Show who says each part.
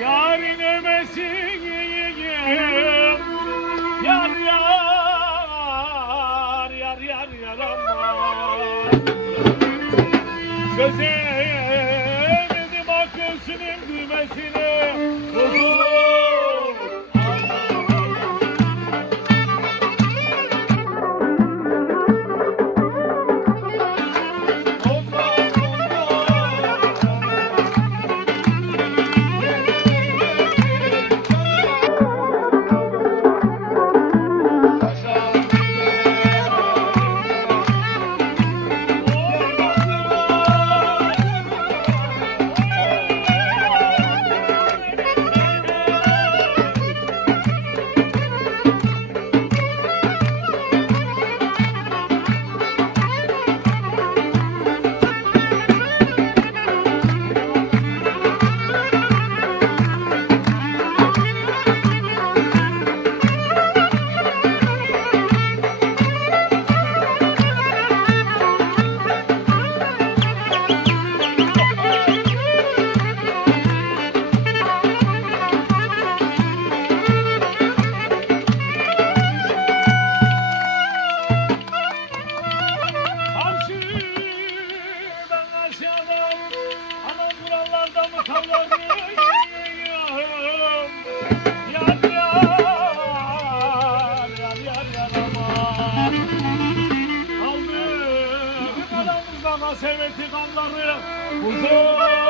Speaker 1: Yarın ömesin Yar yar Yar yar yar aman Gözüm akılsın düğmesine Aldım aramızdan da seveti kanları Huzur